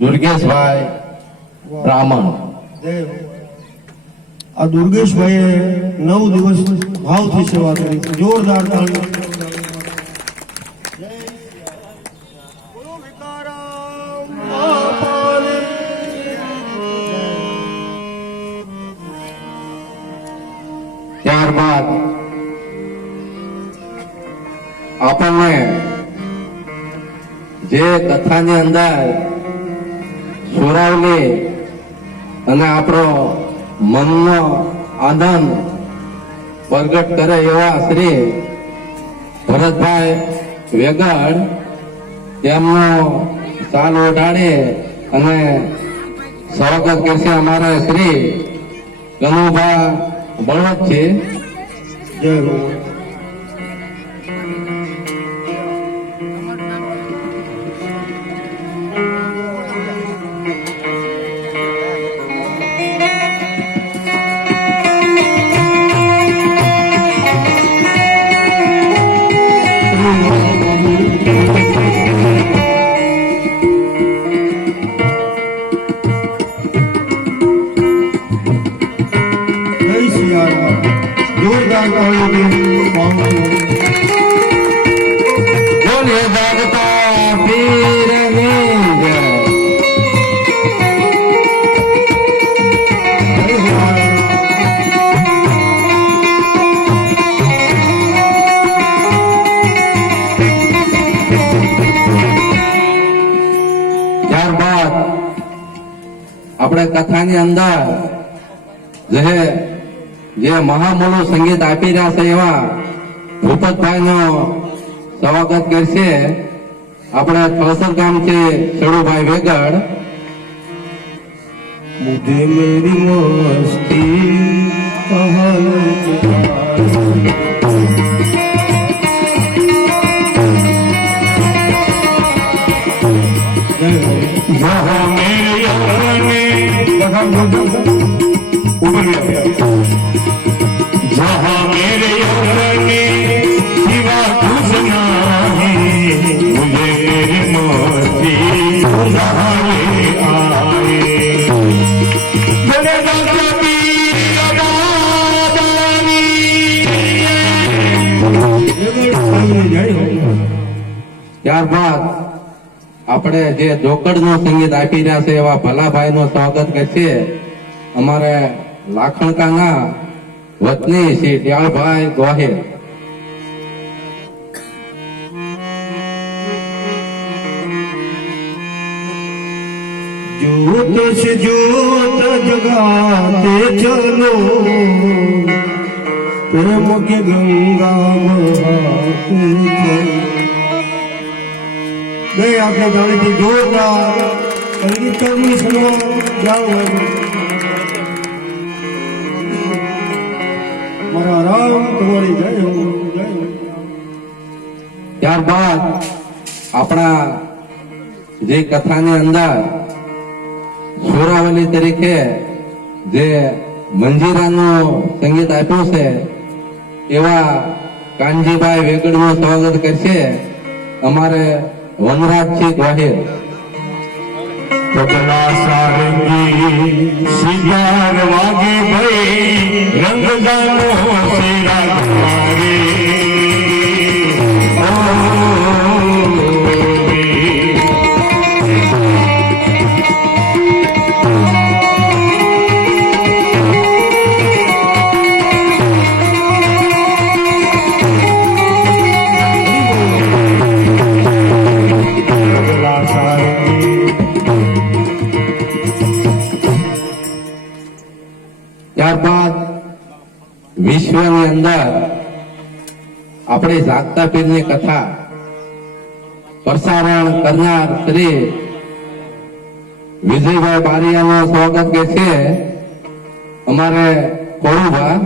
દુર્ગેશભાઈ બ્રાહ્મણ. આ દુર્ગેશભાઈએ 9 દિવસ ભાવથી સેવા કરી. જોરદાર તાળી. ત્યારબાદ આપણને જે કથાની અંદર સુરાવલી અને આપણો મનનો આનંદ પ્રગટ કરે એવા શ્રી ભરતભાઈ વેગડ તેમનો સાલ ઓઢાડી અને સ્વાગત કરશે અમારા શ્રી કનુભા બળવંતજી. જય હો. જોરદાર તાળી. બોલે ભગતા પીરની જય. ત્યારબાદ આપણે કથાની અંદર જે મહામૂલું સંગીત આપી રહ્યા છે એવા ભૂપતભાઈ નો સ્વાગત કરશે આપણે થલસર ગામથી સડુભાઈ વેગડ. મુझे मेरी मस्ती जहाँ मेरे यौवने जहाँ मेरे यौवने सिवा कुछ नहीं मुझे मेरी मस्ती जहाँ ले आए मेरे दादा पीर ત્યારબાદ આપણે જે જોકડ નું સંગીત આપી રહ્યા છે એવા ભલાભાઈ નું સ્વાગત કરશે અમારે લાખણકાના વતની શ્રી દયાળભાઈ ગોહિલ. जोत से जोत जगाते चलो प्रेम की गंगा बहाते चलो. गए आपने गाड़ी थी जोरदार संगीत करनी सुनो जाओ मारा राम तुम्हारी जय हो जय हो. ત્યારબાદ આપણા જે કથાની અંદર સુરાવલી તરીકે જે મંજીરાનું સંગીત આપ્યું છે એવા કાનજીભાઈ વેગડનું સ્વાગત કરશે અમારે વનરાજજી ગોહિલ. पगला सारंगी सिंगार वागे भई रंग जानो सेरा तुम्हारे ત્યારબાદ વિશ્વની અંદર આપણે જાગતા પીરની કથા પ્રસારણ કરનાર શ્રી વિજયભાઈ બારિયાનું સ્વાગત કરશે અમારે કોળુભા.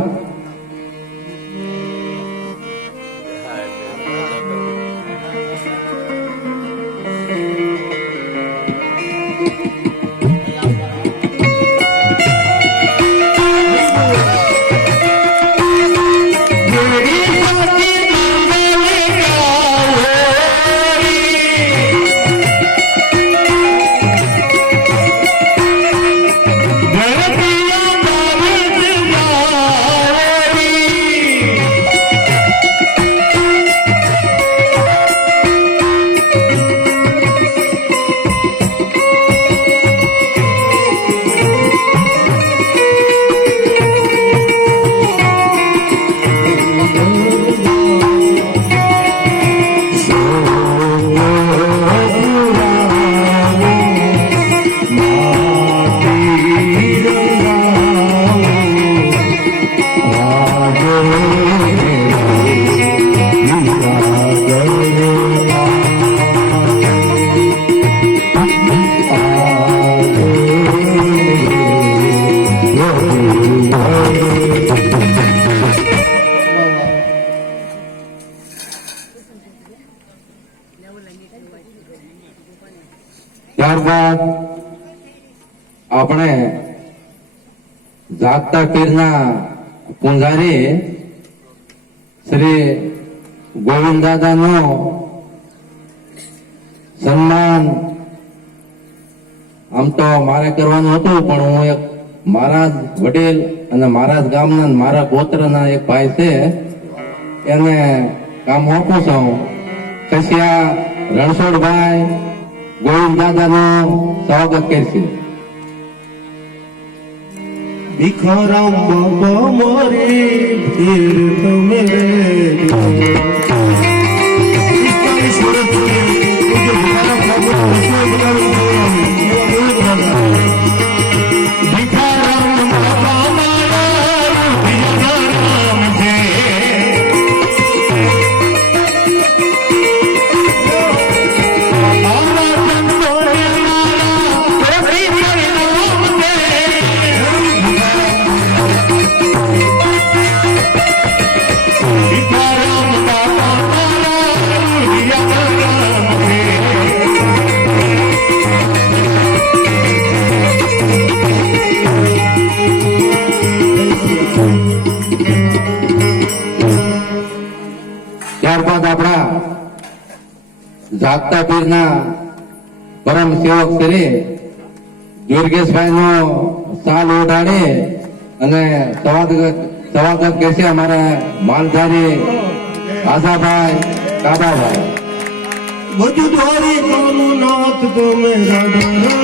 ત્યારબાદ આપણે જાગતા પીરના પૂંજારી શ્રી ગોવિંદ દાદાનું સન્માન આમ તો મારે કરવાનું હતું, પણ હું એક મારા જ વડીલ અને મારા જ ગામના અને મારા ગોત્રના એક ભાઈ છે એને કામ આપું છું. કશિયા રણછોડભાઈ ગોવિંદ દાદાનું સ્વાગત કરશે. ભીખારામ બાબા મારી ફેર તમે ભીખારામ બાબા મારા ભીખારામ છે. આવા સંતોને મારા ભીખારામ છે. ભીખારામ બાબા મારા ભીખારામ છે. ત્યારબાદ આપણા જાગતા પીરના પરમ સેવક શ્રી દુર્ગેશભાઈ નો સાલ ઓઢાડી અને સ્વાગત કરશે અમારા માલધારી આશાભાઈ કાબાભાઈ. બધું દ્વારી કોનું નાથ તમે રાધા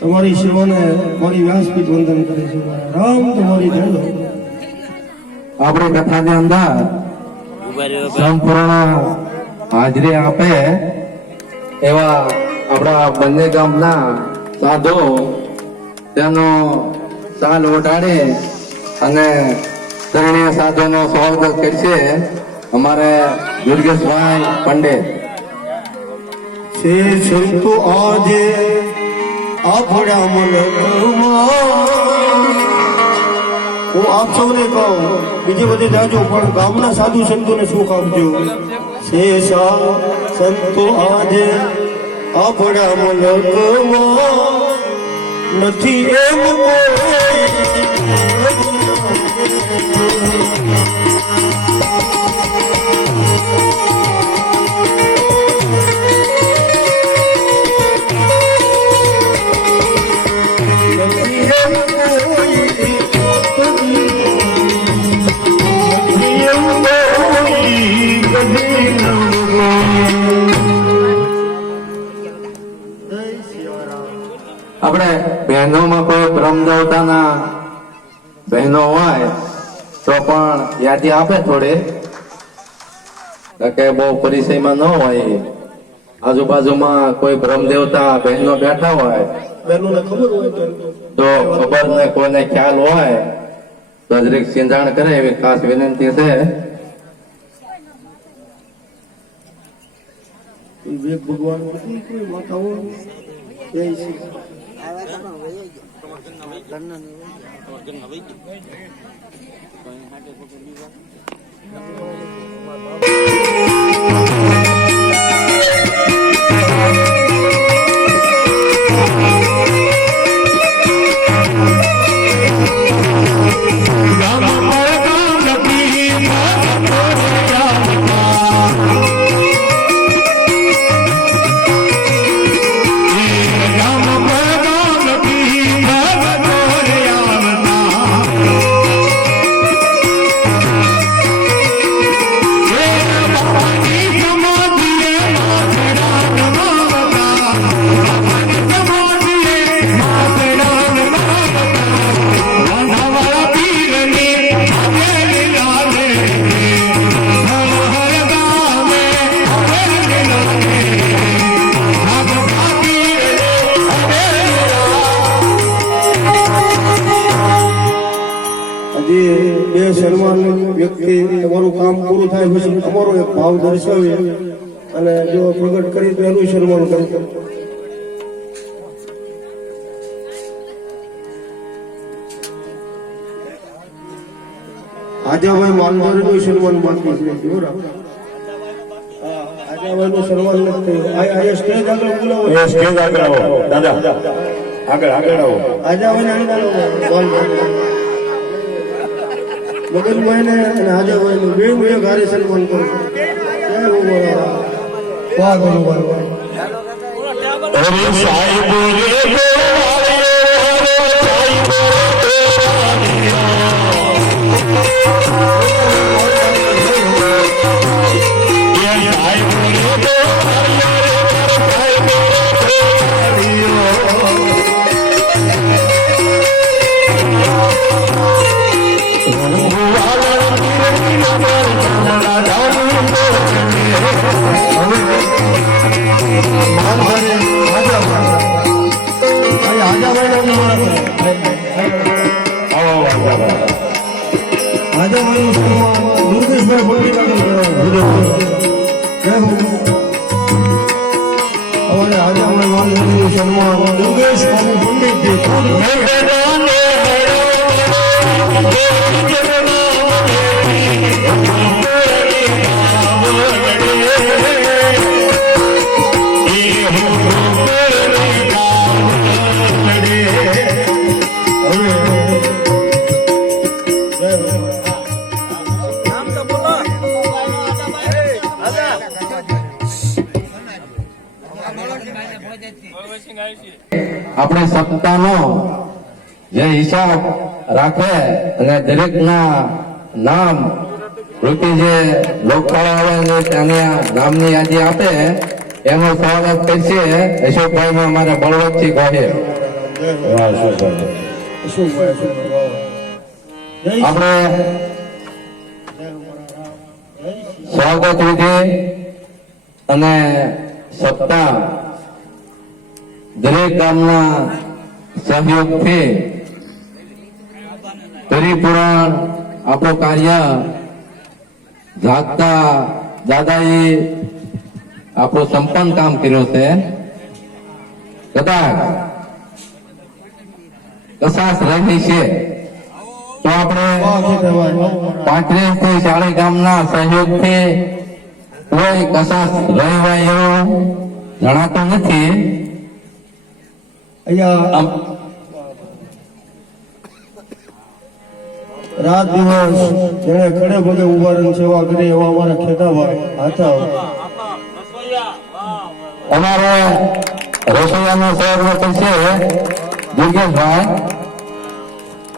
તમારી સેવાને મારી વ્યાસપીઠ વંદન કરે છે. રામ તમારી જય લો. આપણી કથાની અંદર સંપૂર્ણ હાજરી આપે એવા આપણા બંને ગામના સાધુ તેનો સાલ ઓઢાડે અને શરણીય સાધુનો સ્વાગત કરશે અમારે દુર્ગેશભાઈ પંડિત. છે સંતો આજે આપણા મનમાં હું આપ સૌને કહું, બીજી બધી જાજો પણ ગામના સાધુ સંતોને સુખ આપજો. છે સંતો આજે આપણા મલકમાં નથી એમ આપણે બહેનોમાં કોઈ બ્રહ્મ દેવતાના બહેનો હોય તો પણ યાદી આપે થોડી, કે બહુ પરિચયમાં ન હોય. આજુબાજુમાં કોઈ બ્રહ્મ દેવતા બહેનો બેઠા હોય બહેનોને ખબર હોય તો ખબર ને કોઈને ખ્યાલ હોય તો જરીક સિંધાણ કરે એવી ખાસ વિનંતી છે. વિવેક ભગવાન કોઈ માતાઓ જય શ્રી Yeah. એ બે સન્માન વ્યક્તિ તમારું કામ પૂરું થાય પછી તમારો એક ભાવ દર્શાવીએ અને જો પ્રગટ કરી તો એનું સન્માન કરી. આજાભાઈ માલધારીનું સન્માન બાકી છે. બરાબર. હા, આજાભાઈનું સન્માન નથી થયું. આ સ્ટેજ આગળ બોલાવો. એ સ્ટેજ આગળ આવો દાદા, આગળ આગળ આવો. આજાભાઈને અહીં બોલાવો. મગનભાઈને અને આજાભાઈનું બે ગારે સન્માન કરો. જય ભગવાન. વાહ ભગવાન. અરે સાહેબ રે ગોવાળિયો, સાહેબ આજાભાઈનું સન્માન દુર્ગેશભાઈ ભોગી અમારે આજાભાઈ વાલજીનું સન્માન દુર્ગેશ બાબુ પંડિતજી. આપણે સત્તાનો જે હિસાબ રાખે અને દરેકના નામ રૂપી જે લોકશાળા આવે છે ત્યાંની નામની યાદી આપે એનું સ્વાગત કરશે અશોકભાઈ અમારે બળવંતસિંહ ગોહિલ. આપણે સ્વાગત વિધિ અને સત્તા દરેક ગામના સહયોગથી પરિપૂર્ણ આપણું કાર્ય જાગતા દાદાએ આપણું સંપન્ન કામ કર્યું છે. કદાચ કશાશ રહી છે તો આપણે 35 થી 40 ગામના સહયોગથી કોઈ કશાશ રહેવાય એવું જણાતું નથી. અહીંયા રાત દિવસ જેને ખડે પગે ઉભા રહીને સેવા કરી એવા અમારા ખેતાભાઈ હાથા. અમારે રસોઈયાનો સ્વાગત છે દુર્ગેશભાઈ.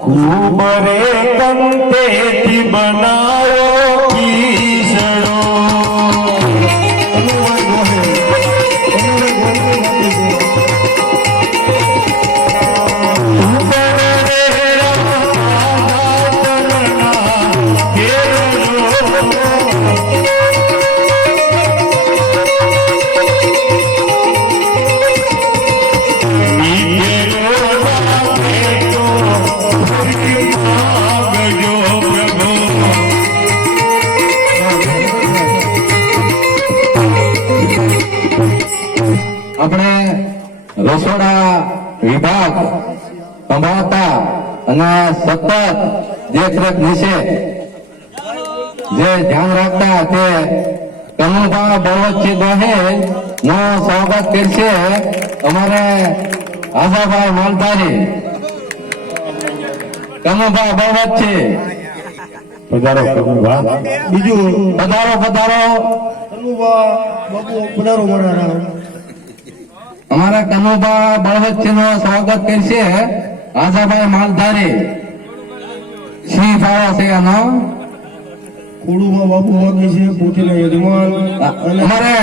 ખૂબ રે કંટેથી બનાવો ખીસડો, આપણે રસોડા વિભાગ સંભાળતા અને સતત દેખરેખ નીચે જે ધ્યાન રાખતા તે કનુભા બળવંતસિંહ ગોહિલ નું સ્વાગત કરશે અમારે આજાભાઈ માલધારી. કનુભા બળવંતસિંહ પધારો કનુભા. બીજું પધારો પધારો. કનુભા બાપુ પધારો મારા. અમારા કનુભા બળવંતસિંહ નું સ્વાગત કરશે આજાભાઈ માલધારી. સિંહ ફાળો છે એનો. ખોડુભા બાપુ બાકી છે પોતીના યજમાન. અમારે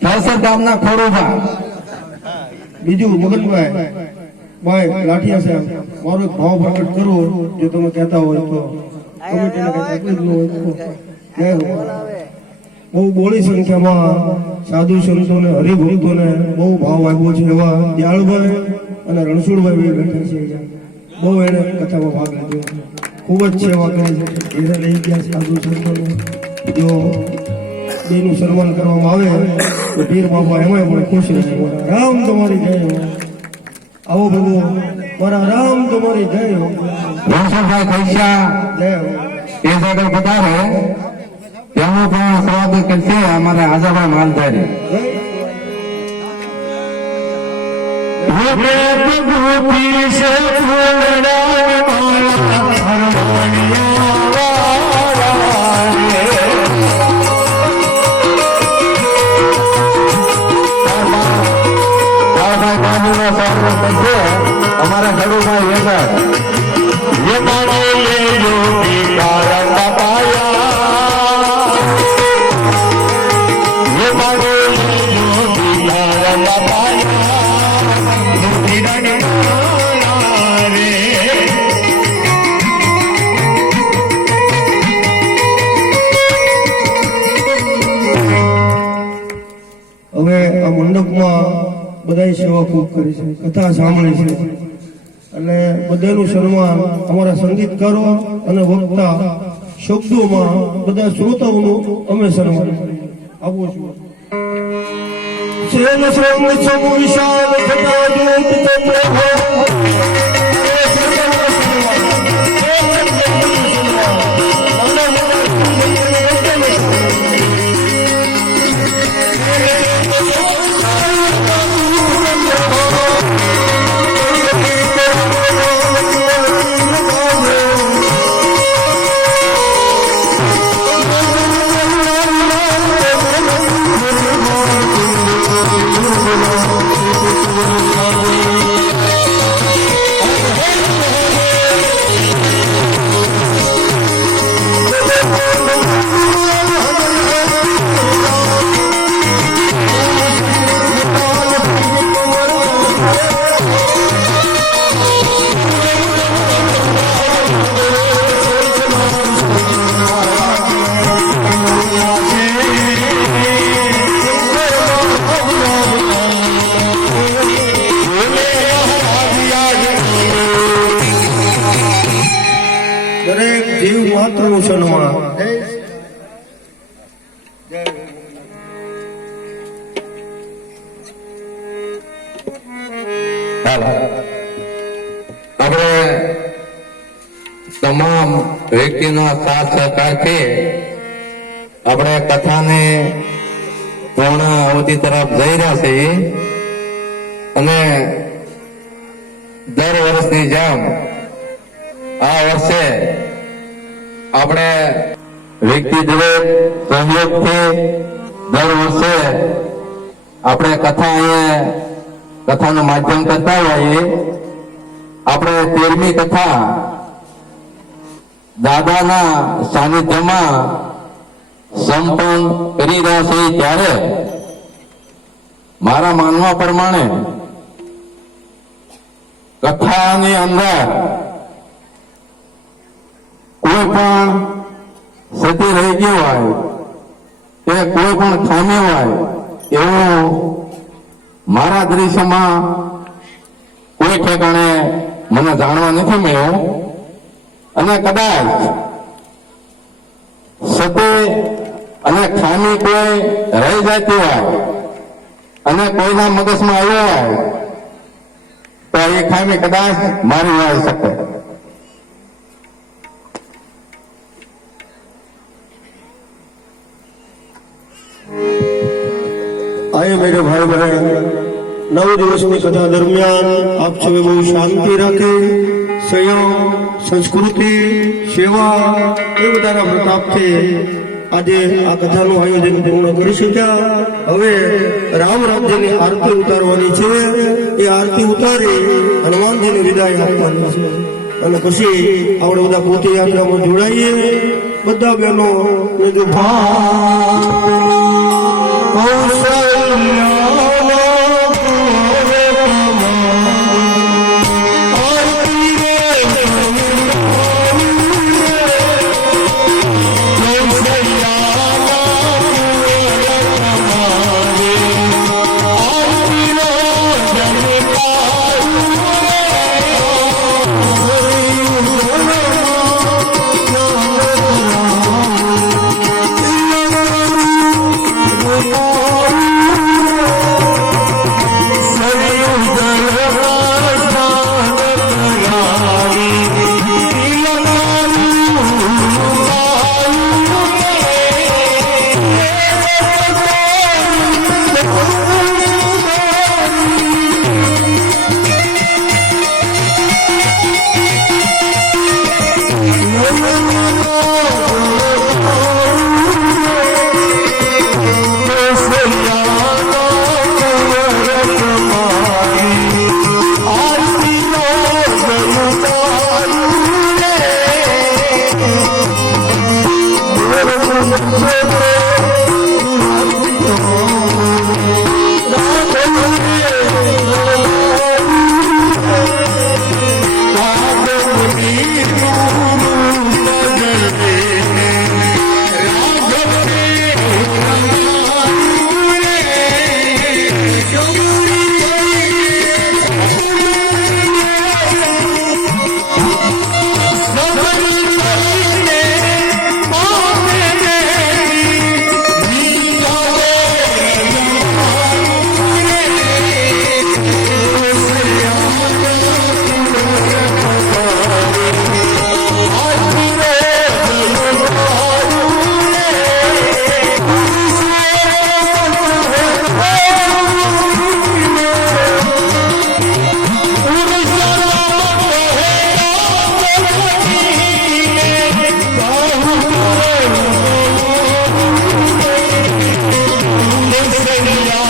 ઠાસર ગામના ખોડુભા. બીજું મગનભાઈ ભાઈ લાઠિયા સાહેબ, મારો એક ભાવ પ્રગટ કરો જો તમે કહેતા હોય તો. કમિટીને કઈ તકલીફ ન હોય તો. જય હો. બહુ બોળી સંખ્યામાં સાધુ સંતોને હરિભક્તોને બહુ ભાવ આવ્યો છે એવા દયાળભાઈ અને રણછોડભાઈ બે બેઠા છે. બહુ એને કથામાં ભાગ લીધો. ખૂબ જ સેવા કરી છે એને લઈ ગયા સાધુ સંતોને જો બેનું સન્માન કરવામાં આવે તો પીર બાબા એમાંય પણ ખુશ રહેશે રામ તમારી જય હો આવો પ્રભુ મારા રામ તમારી જય હો રણછોડભાઈ પૈસા જય હો એ સાથે પધારે તેનું પણ સ્વાગત કરશે અમારે આજાભાઈ માલધારી અમારા ખડુભાઈ વેગર હવે આ મંડપમાં બધા સેવા ખૂબ કરી છે કથા સાંભળી છે અને બધાનું સન્માન અમારા સંગીતકારો અને વક્તા શબ્દોમાં બધા શ્રોતાઓનું અમે સન્માન આવું છું સેન સંગ સમુ વિશાલ થતા દૂત દરેક જીવ માત્રનું સન્માન આપણે તમામ વ્યક્તિનો સાથ સહકારથી આપણે કથાને પૂર્ણ અવધિ તરફ જઈ રહ્યા છીએ અને દર વર્ષની જેમ આ વર્ષે આપણે વ્યક્તિ દરેક સહયોગથી દર વર્ષે આપણે કથા અહીંયા કથાનું માધ્યમ કરતા હોઈએ આપણે 13મી કથા દાદાના સાનિધ્યમાં સંપન્ન કરી રહ્યા છીએ ત્યારે મારા માનવા પ્રમાણે કથાની અંદર કોઈ પણ સતી રહી ગયું હોય કે કોઈ પણ ખામી હોય એવું મારા દૃશ્યમાં કોઈ ઠેકાણે મને જાણવા નથી મળ્યું અને કદાચ સતી અને ખામી કોઈ રહી જતી હોય અને કોઈના મગજમાં આવ્યો હોય તો એ ખામી કદાચ મારી હોઈ શકે आए मेरे भाई बहन 9 દિવસની કથા દરમિયાન આપ સૌએ બહુ શાંતિ રાખી સંયમ સંસ્કૃતિ સેવા એ બધાના પ્રતાપથી આજે આ કથાનું આયોજન પૂર્ણ કરી શક્યા હવે રામ રાજ્યની આરતી ઉતારવાની છે એ આરતી ઉતારી હનુમાનજીને વિદાય આપવાની છે અને પછી આપણે બધા પોતે યાત્રામાં જોડાઈએ બધા બહેનો ને જો આગમની